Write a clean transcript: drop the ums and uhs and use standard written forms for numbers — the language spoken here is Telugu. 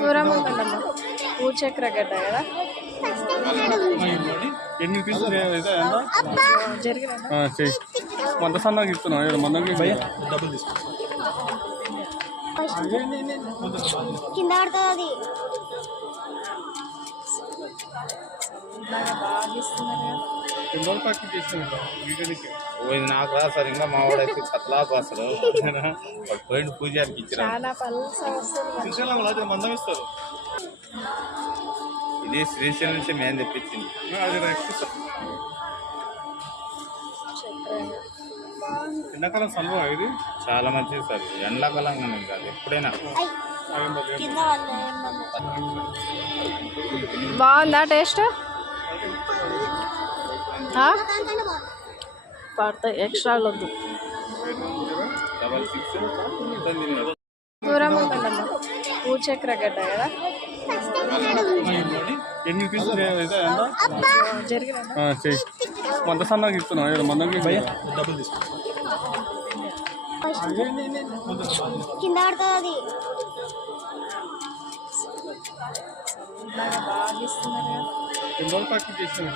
దూరం ఉంటుందమ్మా. భూచక్ర గడ్డ కదా జరిగిన మంద సన్నగా ఇస్తున్నాం ఏడు మందకి డబ్బులు తీసుకో. కింద పడుతుంది బాగా ఇస్తున్నారు కదా. కింద పక్కకి చేసినాం ఇది నాకు రా సార్ ఇంకా మా వాడైతే కతలాపు అసలు పోయిన పూజారికి ఇచ్చిన చాలా పల్స వస్తుంది. మందం ఇస్తారు. ఇది శ్రీశైలం నుంచి మేము తెప్పించింది. అది నెక్స్ట్ ఎండాకాలం సల్వా ఇది చాలా మంచిది సార్. ఎండాకాలంగానే కాదు ఎప్పుడైనా. కింద బాగుందా టేస్ట్? పడతాయి ఎక్స్ట్రాలు వద్దు. 66 దూరం ఉంటుందమ్మా. భూచక్ర గడ్డ కదా ఎన్ని పీసులు జరిగిన మంద సన్నగా ఇస్తున్నాం ఏడు మందకి డబ్బులు తీసుకో. కింద పడుతుంది బాగా ఇస్తున్నారు కదా. కింద పక్కకి చేసినాం